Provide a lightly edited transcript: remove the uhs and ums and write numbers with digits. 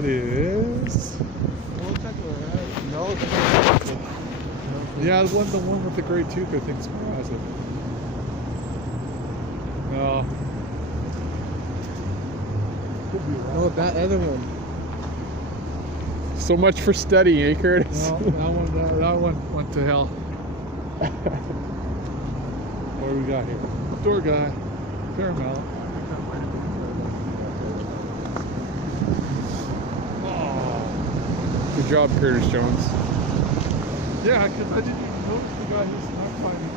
that is. We'll check it out. No. Yeah, the one with the gray tooth, I think, is massive. No. No, that other one. So much for studying, eh, Curtis? No, that one went to hell. What do we got here? Door guy. Caramel. Oh. Good job, Curtis Jones. Yeah, because I didn't even notice the guy who's not finding.